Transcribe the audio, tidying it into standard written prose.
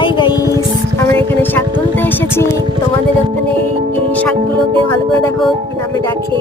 Hi guys, আমরা এখানে শাক তুলতে এসেছি। তোমাদের ওখানে এই শাকগুলোকে ভালো করে দেখো কি নামে ডাকে।